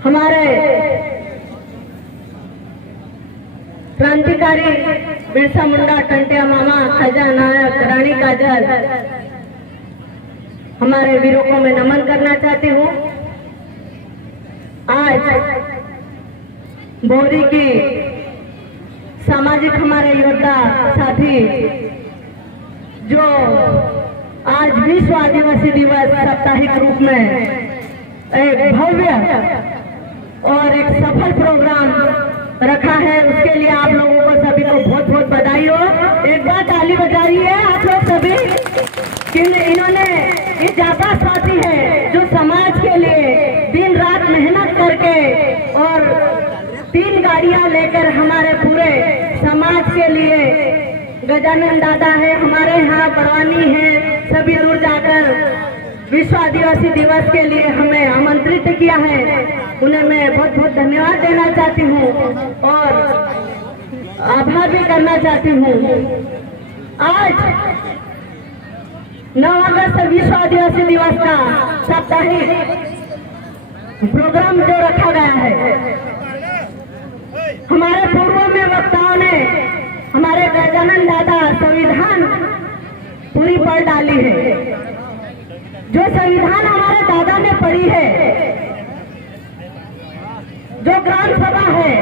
हमारे क्रांतिकारी बिरसा मुंडा, टंटिया मामा, खजा नायक, रानी काजल, हमारे वीरों को मैं नमन करना चाहती हूँ। आज बोरी की सामाजिक हमारे योद्धा साथी जो आज विश्व आदिवासी दिवस साप्ताहिक रूप में एक भव्य और एक सफल प्रोग्राम रखा है, उसके लिए आप लोगों को सभी को बहुत बहुत बधाई हो। एक बार ताली बजा रही है आप लोग सभी कि इन्होंने ये जाबाज साथी है जो समाज के लिए दिन रात मेहनत करके और 3 गाड़ियां लेकर हमारे पूरे समाज के लिए, गजानन दादा है हमारे यहाँ, बड़वानी है, सभी दूर जाकर विश्व आदिवासी दिवस के लिए हमें आमंत्रित किया है। उन्हें मैं बहुत बहुत धन्यवाद देना चाहती हूँ और आभार भी करना चाहती हूँ। आज 9 अगस्त विश्व आदिवासी दिवस का साप्ताहिक प्रोग्राम जो रखा गया है, हमारे पूर्व में वक्ताओं ने हमारे गजानन दादा संविधान पूरी पढ़ डाली है। जो संविधान हमारे दादा ने पढ़ी है, जो ग्राम सभा है,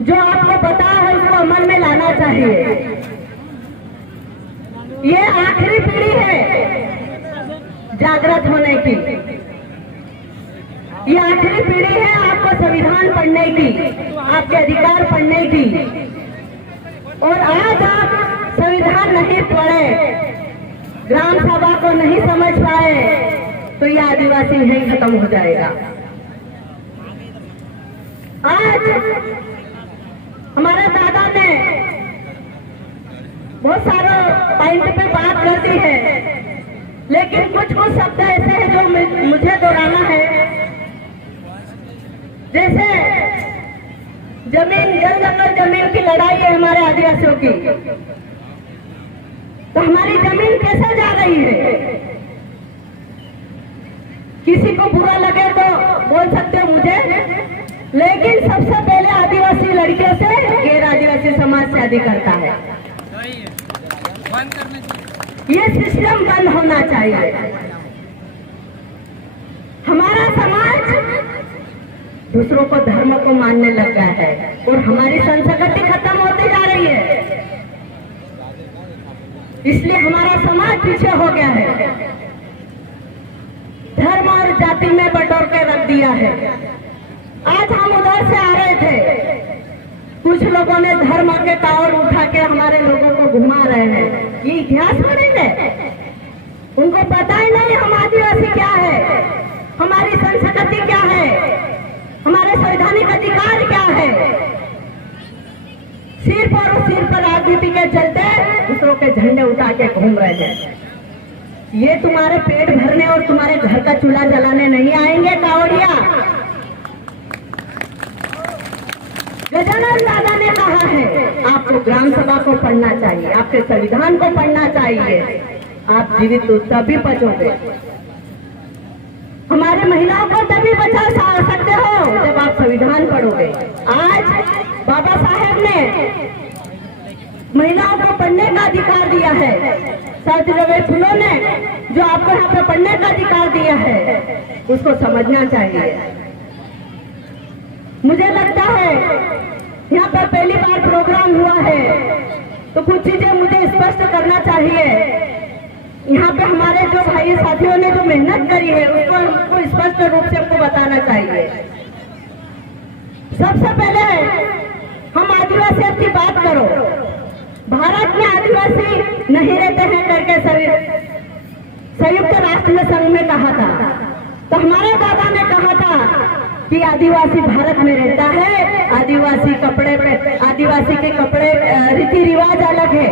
जो आपको पता है, उसको अमल में लाना चाहिए। ये आखिरी पीढ़ी है जागृत होने की, ये आखिरी पीढ़ी है आपको संविधान पढ़ने की, आपके अधिकार पढ़ने की। और आज आप संविधान नहीं पढ़े, ग्राम सभा को नहीं समझ पाए, तो यह आदिवासी यहीं खत्म हो जाएगा। आज हमारे दादा ने बहुत सारे पॉइंट पे बात कर दी है, लेकिन कुछ शब्द ऐसे हैं जो मुझे दोहराना है। जैसे जमीन, जल जंगल जमीन की लड़ाई है हमारे आदिवासियों की, तो हमारी जमीन कैसे जा रही है? किसी को बुरा लगे तो बोल सकते हो मुझे, लेकिन सबसे पहले आदिवासी लड़कियों से गैर आदिवासी समाज शादी करता है। ये सिस्टम बंद होना चाहिए। हमारा समाज दूसरों को धर्म को मानने लग गया है और हमारी संस्कृति खत्म होती जा रही है, इसलिए हमारा समाज पीछे हो गया है। धर्म और जाति में बटोर के रख दिया है। आज हम उधर से आ रहे थे, कुछ लोगों ने धर्म के टावर उठा के हमारे लोगों को घुमा रहे हैं। ये इतिहास पढ़ेंगे, उनको पता ही नहीं हम आदिवासी क्या है, हमारी संस्कृति क्या है, हमारे संवैधानिक अधिकार क्या है। सिर पर राजनीति के चलते दूसरों के झंडे उठा के घूम रहे हैं। ये तुम्हारे पेट भरने और तुम्हारे घर का चूल्हा जलाने नहीं आएंगे कावड़िया। गजानन दादा ने कहा है आपको ग्राम सभा को पढ़ना चाहिए, आपके संविधान को पढ़ना चाहिए, आप जीवित तो तभी बचोगे। हमारे महिलाओं को तभी बचा सकते हो जब आप संविधान पढ़ोगे। आज बाबा साहेब ने महिलाओं को पढ़ने का अधिकार दिया है, सावित्रीबाई फुले ने जो आपको यहाँ पे पढ़ने का अधिकार दिया है, उसको समझना चाहिए। मुझे लगता है यहाँ पर पहली बार प्रोग्राम हुआ है, तो कुछ चीजें मुझे स्पष्ट करना चाहिए। यहाँ पे हमारे जो भाई साथियों ने जो मेहनत करी है, उसको स्पष्ट रूप से हमको बताना चाहिए। सबसे पहले हम आदिवासियों की बात करो। भारत में आदिवासी नहीं रहते हैं करके संयुक्त राष्ट्र संघ में कहा था, तो हमारे दादा ने कहा था कि आदिवासी भारत में रहता है, आदिवासी आदिवासी के कपड़े रीति रिवाज अलग है,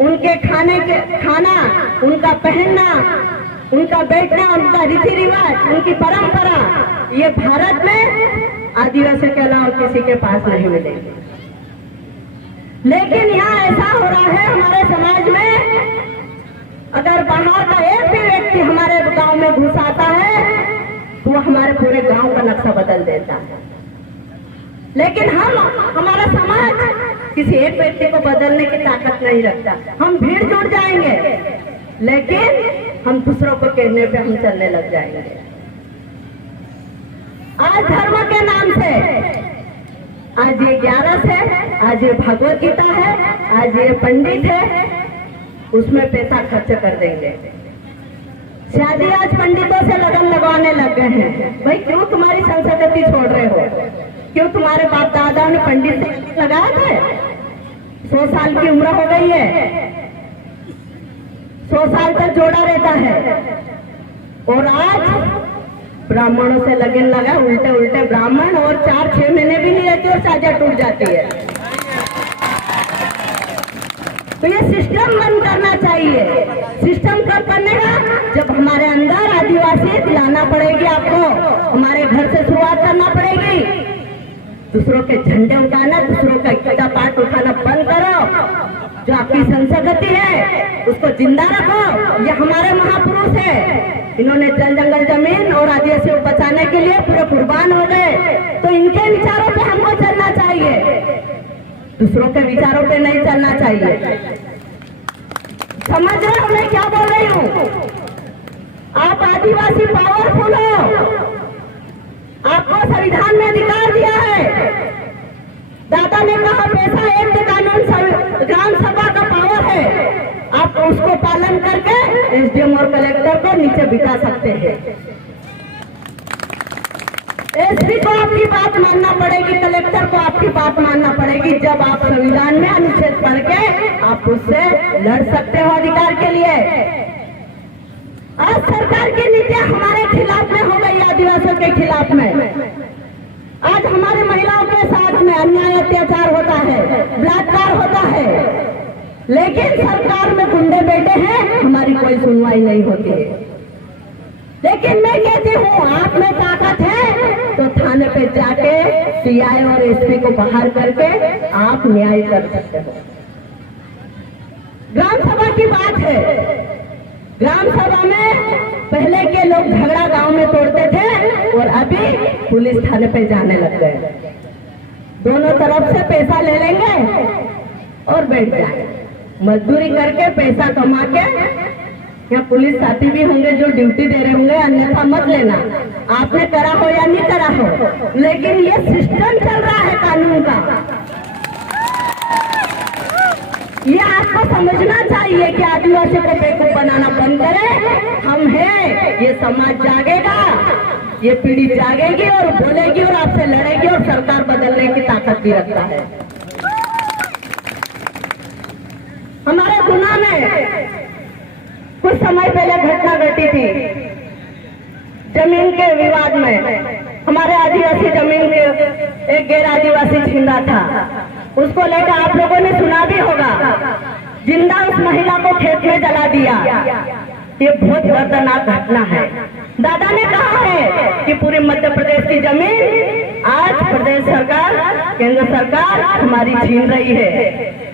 उनके खाना, उनका पहनना, उनका बैठना, उनका रीति रिवाज, उनकी परंपरा, ये भारत में आदिवासी के अलावा किसी के पास नहीं मिलेगी। लेकिन यहाँ ऐसा हो रहा है हमारे समाज में, अगर बाहर का एक भी व्यक्ति हमारे गांव में घुस आता है तो वो हमारे हमारे पूरे गांव का नक्शा बदल देता है। लेकिन हमारा समाज किसी एक व्यक्ति को बदलने की ताकत नहीं रखता। हम भीड़ जुड़ जाएंगे, लेकिन हम दूसरों को कहने पे हम चलने लग जाएंगे। आज धर्म के नाम से आज ये 11 है, आज ये भगवत गीता है, आज ये पंडित है, उसमें पैसा खर्च कर देंगे। शादी आज पंडितों से लगन लगवाने लग गए हैं। भाई क्यों तुम्हारी संस्कृति छोड़ रहे हो? क्यों तुम्हारे बाप दादा ने पंडित से लगाए थे? 100 साल की उम्र हो गई है, 100 साल तक जोड़ा रहता है। और आज ब्राह्मणों से लगन लगा, उल्टे उल्टे ब्राह्मण, और 4-6 महीने भी नहीं रहते और साजा टूट जाती है। तो ये सिस्टम बंद करना चाहिए। सिस्टम कब बनेगा? जब हमारे अंदर आदिवासी लाना पड़ेगी, आपको हमारे घर से शुरुआत करना पड़ेगी। दूसरों के झंडे उठाना, दूसरों का गीता पाठ उठाना बंद करो। जो आपकी संस्कृति है उसको जिंदा रखो। ये हमारे महापुरुष है, इन्होंने जल जंगल जमीन और आदिवासी को बचाने के लिए पूरे कुर्बान हो गए। तो इनके विचारों पे हमको चलना चाहिए, दूसरों के विचारों पे नहीं चलना चाहिए। समझ रहे हो मैं क्या बोल रही हूँ? आप आदिवासी पावरफुल हो, आपको संविधान में अधिकार दिया है। दादा ने कहा पैसा एक कानून ग्राम सभा का पावर है, आप उसको पालन करके एसडीएम और कलेक्टर को नीचे बिठा सकते हैं। एसपी को आपकी बात मानना पड़ेगी, कलेक्टर को आपकी बात मानना पड़ेगी। जब आप संविधान में अनुच्छेद पढ़ के आप उससे लड़ सकते हो अधिकार के लिए। आज सरकार की नीतियां हमारे खिलाफ में हो गई, आदिवासियों के खिलाफ में। आज हमारी महिलाओं के साथ में अन्याय अत्याचार होता है, बलात्कार होता है, लेकिन सरकार में गुंडे बैठे हैं, हमारी कोई सुनवाई नहीं होती है। लेकिन मैं कहती हूँ आप में ताकत है तो थाने पे जाके सीआई और एसपी को बाहर करके आप न्याय कर सकते हो। ग्राम सभा की बात है, ग्राम सभा में पहले के लोग झगड़ा गांव में तोड़ते थे और अभी पुलिस थाने पे जाने लग गए। दोनों तरफ से पैसा ले लेंगे और बैठ जाए, मजदूरी करके पैसा कमा के। या पुलिस साथी भी होंगे जो ड्यूटी दे रहे होंगे, अन्यथा मत लेना, आपने करा हो या नहीं करा हो, लेकिन ये सिस्टम चल रहा है कानून का। ये आपको समझना चाहिए कि आदिवासी को बेवकूफ बनाना बंद करें। हम हैं, ये समाज जागेगा, ये पीढ़ी जागेगी और बोलेगी और आपसे लड़ेगी और सरकार बदलने की ताकत भी रखता है। हमारे गुना में कुछ समय पहले घटना घटी थी जमीन के विवाद में। हमारे आदिवासी जमीन के एक गैर आदिवासी छिंदा था, उसको लेकर आप लोगों ने सुना भी होगा। जिंदा उस महिला को खेत में जला दिया। ये बहुत दर्दनाक घटना है। दादा ने कहा है कि पूरे मध्य प्रदेश की जमीन आज प्रदेश सरकार, केंद्र सरकार हमारी छीन रही है।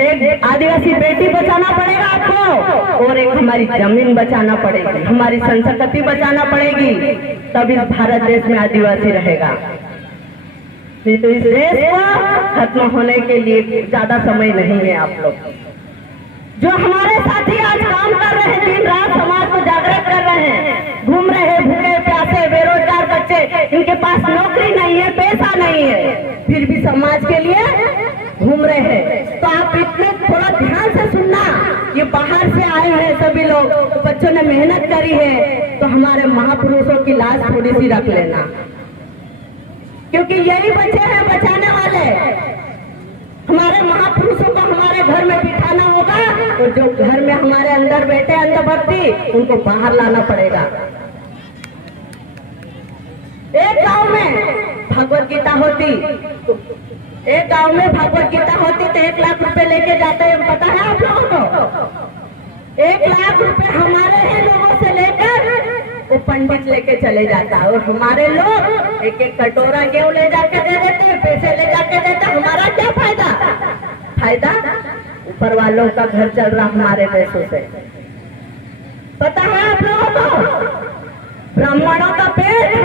एक आदिवासी बेटी बचाना पड़ेगा आपको और एक हमारी जमीन बचाना पड़ेगी, हमारी संस्कृति बचाना पड़ेगी, तब इस भारत देश में आदिवासी रहेगा। तो इस देश को खत्म होने के लिए ज्यादा समय नहीं है। आप लोग जो हमारे साथी आज काम कर रहे हैं, दिन रात समाज को जागृत कर रहे हैं, घूम रहे हैं भूखे प्यासे बेरोजगार बच्चे, इनके पास नौकरी नहीं है, पैसा नहीं है, फिर भी समाज के लिए घूम रहे हैं। तो आप इतने थोड़ा ध्यान से सुनना, ये बाहर से आए हैं सभी लोग, तो बच्चों ने मेहनत करी है, तो हमारे महापुरुषों की लाश थोड़ी सी रख लेना, क्योंकि यही बच्चे हैं बचाने वाले। हमारे महापुरुषों को हमारे घर में बिठाना होगा और जो घर में हमारे अंदर बैठे अंधभक्ति, उनको बाहर लाना पड़ेगा। एक गांव में भगवत गीता होती, एक गांव में भगवत गीता होती तो 1 लाख रुपए लेके जाते हैं, पता है आप लोगों को? 1 लाख रुपए हमारे ही लोगों से लेकर वो पंडित लेके चले जाता है, और हमारे लोग एक एक कटोरा गेहूं ले जाके दे देते हैं, पैसे ले जाके देते हैं। हमारा क्या फायदा? फायदा ऊपर वालों का घर चल रहा हमारे पैसों से। पता है आप लोगों को? ब्राह्मणों का पेट